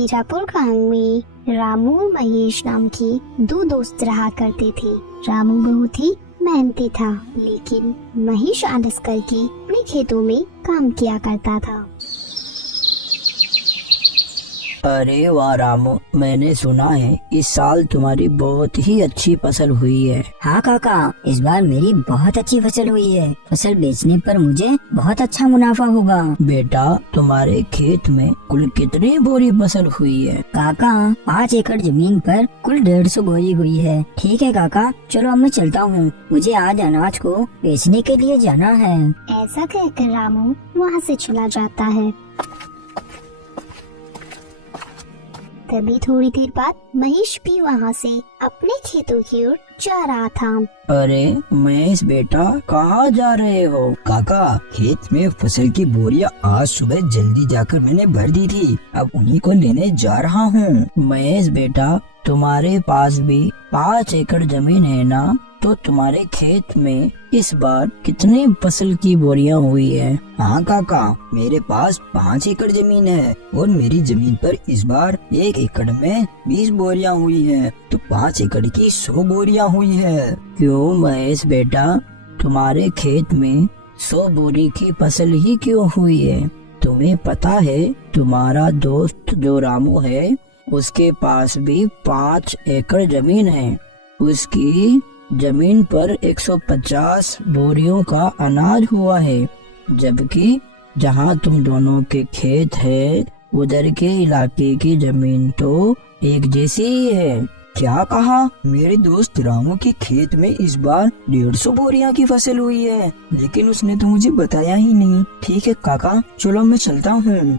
हीरापुर गांव में रामू और महेश नाम के दो दोस्त रहा करते थे। रामू बहुत ही मेहनती था, लेकिन महेश आलस करके अपने खेतों में काम किया करता था। अरे वाह रामू, मैंने सुना है इस साल तुम्हारी बहुत ही अच्छी फसल हुई है। हाँ काका, इस बार मेरी बहुत अच्छी फसल हुई है। फसल बेचने पर मुझे बहुत अच्छा मुनाफा होगा। बेटा, तुम्हारे खेत में कुल कितनी बोरी फसल हुई है? काका, 5 एकड़ जमीन पर कुल 150 बोरी हुई है। ठीक है काका, चलो अब मैं चलता हूँ, मुझे आज अनाज को बेचने के लिए जाना है। ऐसा कहकर रामू वहाँ से चला जाता है। तभी थोड़ी देर बाद महेश भी वहाँ से अपने खेतों की ओर जा रहा था। अरे महेश बेटा, कहाँ जा रहे हो? काका, खेत में फसल की बोरियां आज सुबह जल्दी जाकर मैंने भर दी थी, अब उन्हीं को लेने जा रहा हूँ। महेश बेटा, तुम्हारे पास भी 5 एकड़ जमीन है ना? तो तुम्हारे खेत में इस बार कितनी फसल की बोरियां हुई है? हाँ काका, मेरे पास 5 एकड़ जमीन है और मेरी जमीन पर इस बार 1 एकड़ में 20 बोरियां हुई है, तो 5 एकड़ की 100 बोरियां हुई है। क्यों महेश बेटा, तुम्हारे खेत में 100 बोरी की फसल ही क्यों हुई है? तुम्हें पता है तुम्हारा दोस्त जो रामू है, उसके पास भी 5 एकड़ जमीन है। उसकी जमीन पर 150 बोरियों का अनाज हुआ है, जबकि जहां तुम दोनों के खेत है उधर के इलाके की जमीन तो एक जैसी ही है। क्या कहा? मेरे दोस्त रामू के खेत में इस बार 150 बोरियां की फसल हुई है, लेकिन उसने तो मुझे बताया ही नहीं। ठीक है काका, चलो मैं चलता हूँ।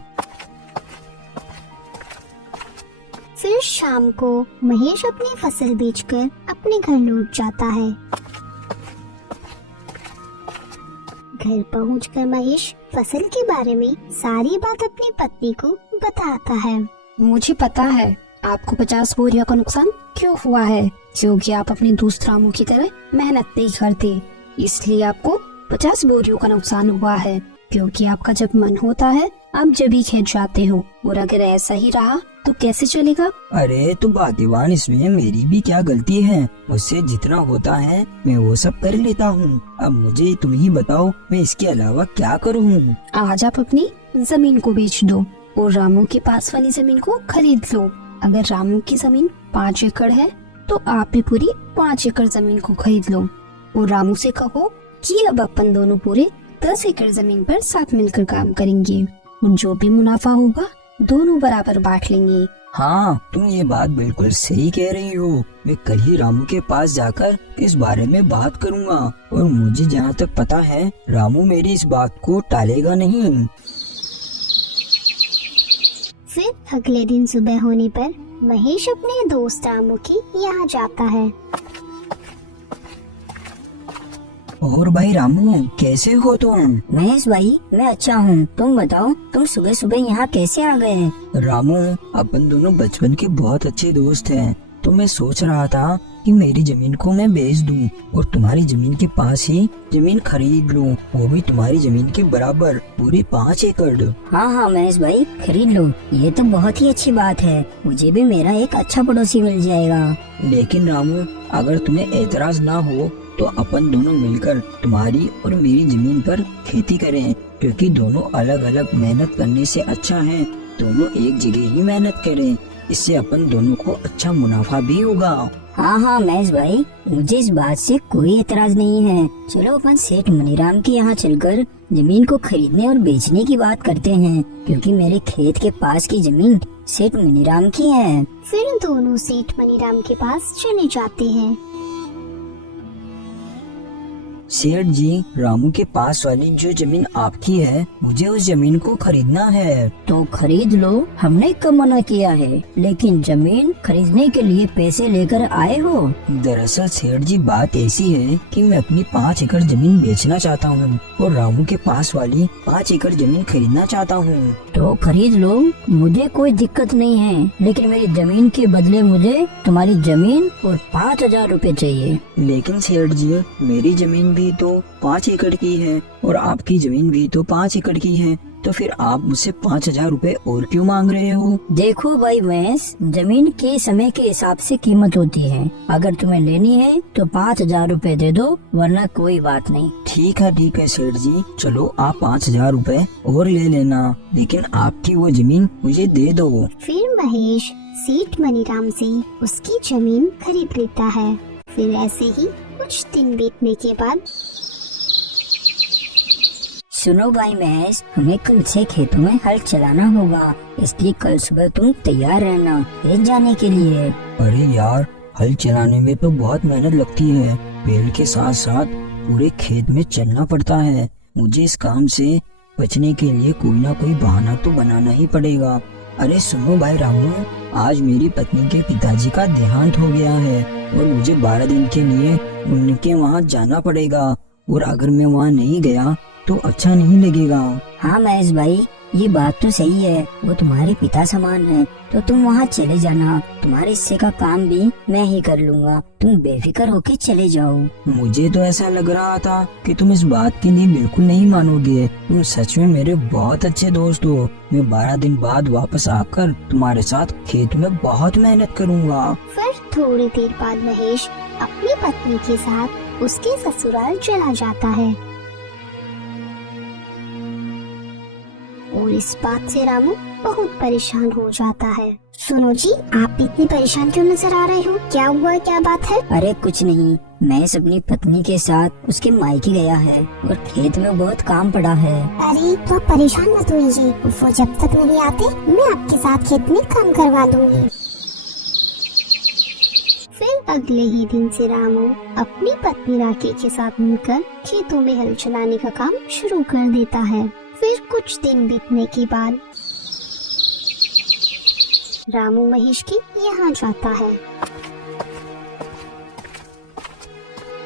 फिर शाम को महेश अपनी फसल बेचकर अपने घर लौट जाता है। घर पहुंचकर महेश फसल के बारे में सारी बात अपनी पत्नी को बताता है। मुझे पता है आपको 50 बोरियों का नुकसान क्यों हुआ है, क्योंकि आप अपने दोस्त रामू की तरह मेहनत नहीं करते, इसलिए आपको 50 बोरियों का नुकसान हुआ है। क्योंकि आपका जब मन होता है आप जब भी खेत जाते हो, और अगर ऐसा ही रहा तो कैसे चलेगा? अरे तो भाग्यवान, इसमें मेरी भी क्या गलती है? मुझसे जितना होता है मैं वो सब कर लेता हूँ। अब मुझे तुम ही बताओ, मैं इसके अलावा क्या करूँ? आज आप अपनी जमीन को बेच दो और रामू के पास वाली जमीन को खरीद लो। अगर रामू की जमीन 5 एकड़ है तो आप भी पूरी 5 एकड़ जमीन को खरीद लो और रामू से कहो कि अब अपन दोनों पूरे 10 एकड़ जमीन पर साथ मिलकर काम करेंगे, जो भी मुनाफा होगा दोनों बराबर बांट लेंगे। हाँ, तुम ये बात बिल्कुल सही कह रही हो। मैं कल ही रामू के पास जाकर इस बारे में बात करूँगा, और मुझे जहाँ तक पता है रामू मेरी इस बात को टालेगा नहीं। फिर अगले दिन सुबह होने पर महेश अपने दोस्त रामू के यहाँ जाता है। और भाई रामू, कैसे हो तुम? महेश भाई, मैं अच्छा हूँ, तुम बताओ, तुम सुबह सुबह यहाँ कैसे आ गए? रामू, अपन दोनों बचपन के बहुत अच्छे दोस्त हैं, तो मैं सोच रहा था कि मेरी जमीन को मैं बेच दूं और तुम्हारी जमीन के पास ही जमीन खरीद लूं, वो भी तुम्हारी जमीन के बराबर, पूरी 5 एकड़। हाँ महेश भाई, खरीद लो, ये तो बहुत ही अच्छी बात है, मुझे भी मेरा एक अच्छा पड़ोसी मिल जाएगा। लेकिन रामू, अगर तुम्हें एतराज ना हो तो अपन दोनों मिलकर तुम्हारी और मेरी जमीन पर खेती करें, क्योंकि दोनों अलग अलग मेहनत करने से अच्छा है दोनों एक जगह ही मेहनत करें, इससे अपन दोनों को अच्छा मुनाफा भी होगा। हाँ महेश भाई, मुझे इस बात से कोई एतराज नहीं है। चलो अपन सेठ मनीराम के यहाँ चलकर जमीन को खरीदने और बेचने की बात करते हैं, क्योंकि मेरे खेत के पास की जमीन सेठ मनीराम की है। फिर दोनों सेठ मनीराम के पास चले जाते हैं। सेठ जी, रामू के पास वाली जो जमीन आपकी है, मुझे उस जमीन को खरीदना है। तो खरीद लो, हमने कब मना किया है, लेकिन जमीन खरीदने के लिए पैसे लेकर आए हो? दरअसल सेठ जी, बात ऐसी है कि मैं अपनी 5 एकड़ जमीन बेचना चाहता हूँ और रामू के पास वाली 5 एकड़ जमीन खरीदना चाहता हूँ। तो खरीद लो, मुझे कोई दिक्कत नहीं है, लेकिन मेरी जमीन के बदले मुझे तुम्हारी जमीन और 5,000 रुपए चाहिए। लेकिन सेठ जी, मेरी जमीन भी तो 5 एकड़ की है और आपकी जमीन भी तो 5 एकड़ की है, तो फिर आप मुझसे 5,000 रुपए और क्यों मांग रहे हो? देखो भाई महेश, जमीन के समय के हिसाब से कीमत होती है। अगर तुम्हें लेनी है तो 5,000 रुपए दे दो, वरना कोई बात नहीं। ठीक है सेठ जी, चलो आप 5,000 रुपए और ले लेना, लेकिन आपकी वो जमीन मुझे दे दो। फिर महेश सेठ मनीराम से उसकी जमीन खरीद लेता है। फिर ऐसे ही कुछ दिन बीतने के बाद सुनो भाई महेश, हमें कल से खेतों में हल चलाना होगा, इसलिए कल सुबह तुम तैयार रहना खेत जाने के लिए। अरे यार, हल चलाने में तो बहुत मेहनत लगती है, पेड़ के साथ साथ पूरे खेत में चलना पड़ता है। मुझे इस काम से बचने के लिए कोई ना कोई बहाना तो बनाना ही पड़ेगा। अरे सुनो भाई रामू, आज मेरी पत्नी के पिताजी का देहांत हो गया है और मुझे 12 दिन के लिए उनके वहाँ जाना पड़ेगा, और अगर मैं वहाँ नहीं गया तो अच्छा नहीं लगेगा। हाँ महेश भाई, ये बात तो सही है, वो तुम्हारे पिता समान है, तो तुम वहाँ चले जाना। तुम्हारे हिस्से का काम भी मैं ही कर लूँगा, तुम बेफिक्र होके चले जाओ। मुझे तो ऐसा लग रहा था कि तुम इस बात के लिए बिल्कुल नहीं मानोगे। तुम सच में मेरे बहुत अच्छे दोस्त हो। मैं 12 दिन बाद वापस आकर तुम्हारे साथ खेत में बहुत मेहनत करूँगा। फिर थोड़ी देर बाद महेश अपनी पत्नी के साथ उसके ससुराल चला जाता है, और इस बात से रामू बहुत परेशान हो जाता है। सुनो जी, आप इतनी परेशान क्यों नजर आ रहे हो? क्या हुआ, क्या बात है? अरे कुछ नहीं, महेश अपनी पत्नी के साथ उसके मायके गया है और खेत में बहुत काम पड़ा है। अरे तो आप परेशान मत होइए, वो जब तक नहीं आते मैं आपके साथ खेत में काम करवा दूंगी। फिर अगले ही दिन से रामू अपनी पत्नी राखी के साथ मिलकर खेतों में हल चलाने का काम शुरू कर देता है। फिर कुछ दिन बीतने के बाद रामू महेश के यहाँ जाता है।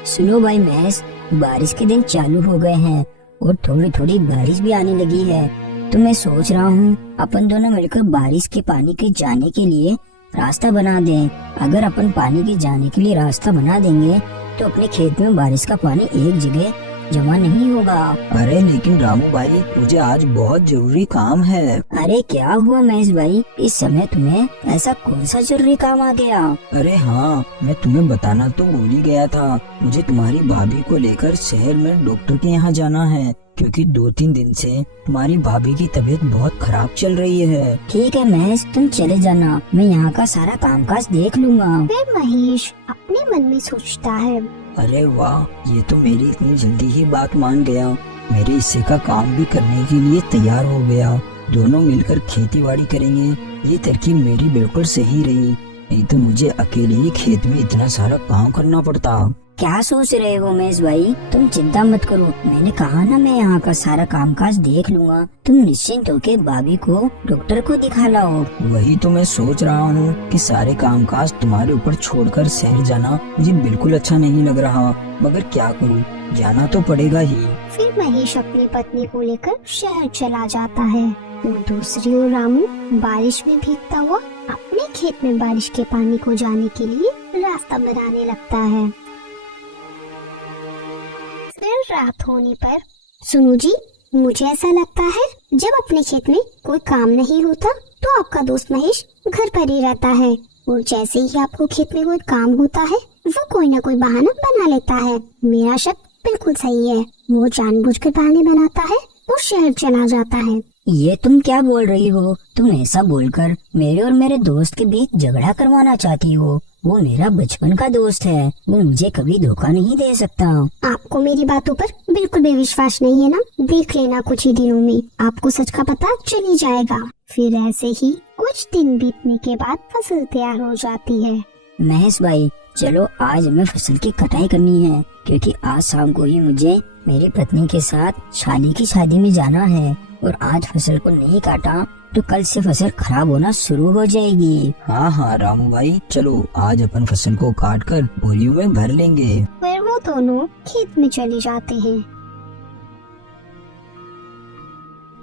सुनो भाई महेश, बारिश के दिन चालू हो गए हैं और थोड़ी थोड़ी बारिश भी आने लगी है, तो मैं सोच रहा हूँ अपन दोनों मिलकर बारिश के पानी के जाने के लिए रास्ता बना दें। अगर अपन पानी के जाने के लिए रास्ता बना देंगे तो अपने खेत में बारिश का पानी एक जगह जमा नहीं होगा। अरे लेकिन रामू भाई, मुझे आज बहुत जरूरी काम है। अरे क्या हुआ महेश भाई, इस समय तुम्हें ऐसा कौन सा जरूरी काम आ गया? अरे हाँ, मैं तुम्हें बताना तो भूल ही गया था। मुझे तुम्हारी भाभी को लेकर शहर में डॉक्टर के यहाँ जाना है, क्योंकि 2-3 दिन से तुम्हारी भाभी की तबीयत बहुत खराब चल रही है। ठीक है महेश, तुम चले जाना, मैं यहाँ का सारा कामकाज देख लूँगा। फिर महेश अपने मन में सोचता है, अरे वाह, ये तो मेरी इतनी जल्दी ही बात मान गया। मेरे हिस्से का काम भी करने के लिए तैयार हो गया। दोनों मिलकर खेती बाड़ी करेंगे। ये तरकीब मेरी बिल्कुल सही रही, नहीं तो मुझे अकेले ही खेत में इतना सारा काम करना पड़ता। क्या सोच रहे हो महेश भाई, तुम चिंता मत करो, मैंने कहा ना मैं यहाँ का सारा कामकाज देख लूँगा। तुम निश्चिंत होकर भाभी को डॉक्टर को दिखा लाओ। वही तो मैं सोच रहा हूँ कि सारे कामकाज तुम्हारे ऊपर छोड़कर शहर जाना मुझे बिल्कुल अच्छा नहीं लग रहा, मगर क्या करूँ, जाना तो पड़ेगा ही। फिर महेश अपनी पत्नी को लेकर शहर चला जाता है और दूसरी ओर रामू बारिश में भीगता हुआ अपने खेत में बारिश के पानी को जाने के लिए रास्ता बनाने लगता है। फिर रात होने पर, सुनो जी, मुझे ऐसा लगता है जब अपने खेत में कोई काम नहीं होता तो आपका दोस्त महेश घर पर ही रहता है, और जैसे ही आपको खेत में कोई काम होता है वो कोई ना कोई बहाना बना लेता है। मेरा शक बिल्कुल सही है, वो जानबूझकर बहाने बनाता है और शहर चला जाता है। ये तुम क्या बोल रही हो? तुम ऐसा बोलकर मेरे और मेरे दोस्त के बीच झगड़ा करवाना चाहती हो? वो मेरा बचपन का दोस्त है, वो मुझे कभी धोखा नहीं दे सकता। आपको मेरी बातों पर बिल्कुल भी विश्वास नहीं है ना? देख लेना, कुछ ही दिनों में आपको सच का पता चल ही जाएगा। फिर ऐसे ही कुछ दिन बीतने के बाद फसल तैयार हो जाती है। महेश भाई, चलो आज हमें फसल की कटाई करनी है, क्योंकि आज शाम को ही मुझे मेरी पत्नी के साथ शादी की शादी में जाना है, और आज फसल को नहीं काटा तो कल से फसल खराब होना शुरू हो जाएगी। हाँ रामू भाई, चलो आज अपन फसल को काट कर बोरियों में भर लेंगे। फिर वो दोनों खेत में चले जाते हैं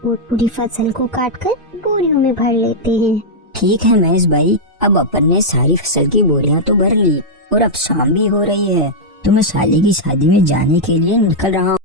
और पूरी फसल को काटकर बोरियों में भर लेते हैं। ठीक है महेश भाई, अब अपन ने सारी फसल की बोरियां तो भर ली और अब शाम भी हो रही है, तो मैं साली की शादी में जाने के लिए निकल रहा हूँ।